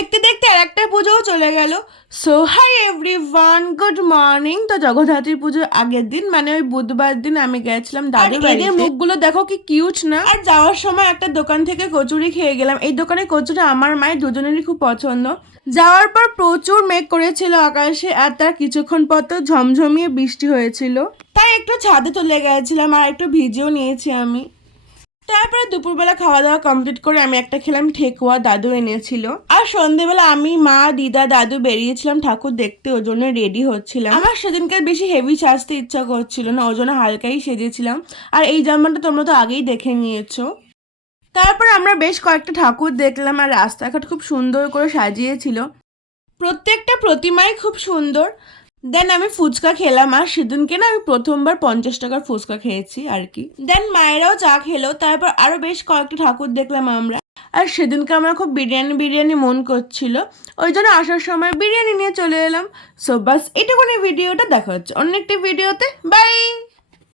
দেখতে দেখতে আর একটা পুজোও চলে গেল। So hi everyone, good morning. তো জগদ্ধাত্রী পুজোর আগের দিন মানে ওই বুধবার দিন আমি গেছিলাম দাদু বাড়িতে। এদের মুখগুলো দেখো কি কিউট না। আর যাওয়ার সময় একটা দোকান থেকে কচুরি খেয়ে গেলাম। এই দোকানে কচুরি আমার মায়ের দুজনেরই খুব পছন্দ। যাওয়ার পর প্রচুর মেঘ করেছিল আকাশে, আর তার কিছুক্ষণ পর তো ঝমঝমিয়ে বৃষ্টি হয়েছিল, তাই একটু ছাদে চলে গেছিলাম আর একটু ভিজেও নিয়েছি আমি। তারপরে দুপুরবেলা খাওয়া দাওয়া কমপ্লিট করে আমি একটা খেলাম ঠেকুয়া, দাদু এনেছিল। আর সন্ধেবেলা আমি, মা, দিদা, দাদু বেরিয়েছিলাম ঠাকুর দেখতে, ওই জন্য রেডি হচ্ছিলাম। আমার সেদিনকে বেশি হেভি সাজতে ইচ্ছা করছিল না, ওই জন্য হালকাই সেজেছিলাম। আর এই জামাটা তোমরা তো আগেই দেখে নিয়েছো। তারপর আমরা বেশ কয়েকটা ঠাকুর দেখলাম, আর রাস্তাঘাট খুব সুন্দর করে সাজিয়েছিল, প্রত্যেকটা প্রতিমাই খুব সুন্দর। দেন আমি ফুচকা খেলাম, আর সেদিনকে না আমি প্রথমবার 50 টাকার ফুচকা খেয়েছি আর কি। দেন মায়েরাও চা খেলো। তারপর আরো বেশ কয়েকটা ঠাকুর দেখলাম আমরা। আর সেদিনকে আমার খুব বিরিয়ানি বিরিয়ানি মন করছিল, ওই জন্য আসার সময় বিরিয়ানি নিয়ে চলে এলাম। সো বাস এটুকুনি ভিডিওটা, দেখা হচ্ছে অন্য একটি ভিডিওতে। বাই।